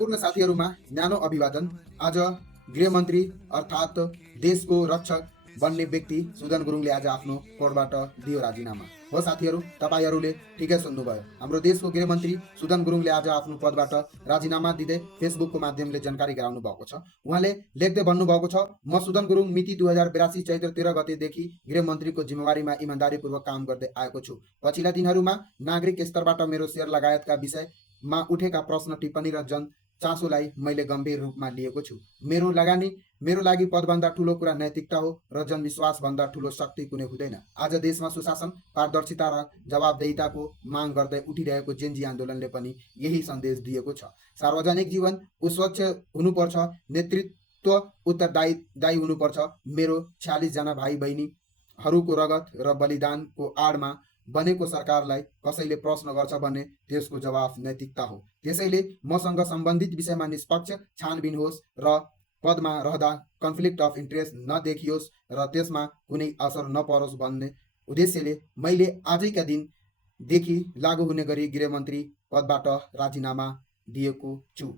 पूर्ण साथीहरूमा न्यानो अभिवादन। आज गृहमन्त्री अर्थात् देशको रक्षक बन्ने व्यक्ति सुदन गुरुङले आज आफ्नो पदबाट दियो राजीनामा। हो साथीहरू, तपाईँहरूले ठिकै सुन्नुभयो। हाम्रो देशको गृहमन्त्री सुदन गुरुङले आज आफ्नो पदबाट राजीनामा दिँदै फेसबुकको माध्यमले जानकारी गराउनु भएको छ। उहाँले लेख्दै भन्नुभएको छ, म सुदन गुरुङ मिति 2082 चैत्र 13 गतेदेखि गृहमन्त्रीको जिम्मेवारीमा इमान्दारीपूर्वक काम गर्दै आएको छु। पछिल्ला दिनहरूमा नागरिक स्तरबाट मेरो शेयर लगायतका विषयमा उठेका प्रश्न टिप्पणी र जन चासोलाई मैले गम्भीर रूपमा लिएको छु। मेरो लागि पदभन्दा ठुलो कुरा नैतिकता हो र जनविश्वास भन्दा ठुलो शक्ति कुनै हुँदैन। आज देशमा सुशासन, पारदर्शिता र जवाबदेहिताको माग गर्दै उठिरहेको जेनजी आन्दोलनले पनि यही सन्देश दिएको छ। सार्वजनिक जीवन स्वच्छ हुनुपर्छ, नेतृत्व उत्तरदायी हुनुपर्छ। मेरो 46 जना भाइ बहिनीहरूको रगत र बलिदानको आडमा बनेको सरकारलाई कसैले प्रश्न गर्छ भने त्यसको जवाफ नैतिकता हो। त्यसैले मसँग सम्बन्धित विषयमा निष्पक्ष छानबिन होस् र पदमा रहँदा कन्फ्लिक्ट अफ इन्ट्रेस्ट नदेखियोस् र त्यसमा कुनै असर नपरोस् भन्ने उद्देश्यले मैले आजैका दिनदेखि लागू हुने गरी गृहमन्त्री पदबाट राजीनामा दिएको छु।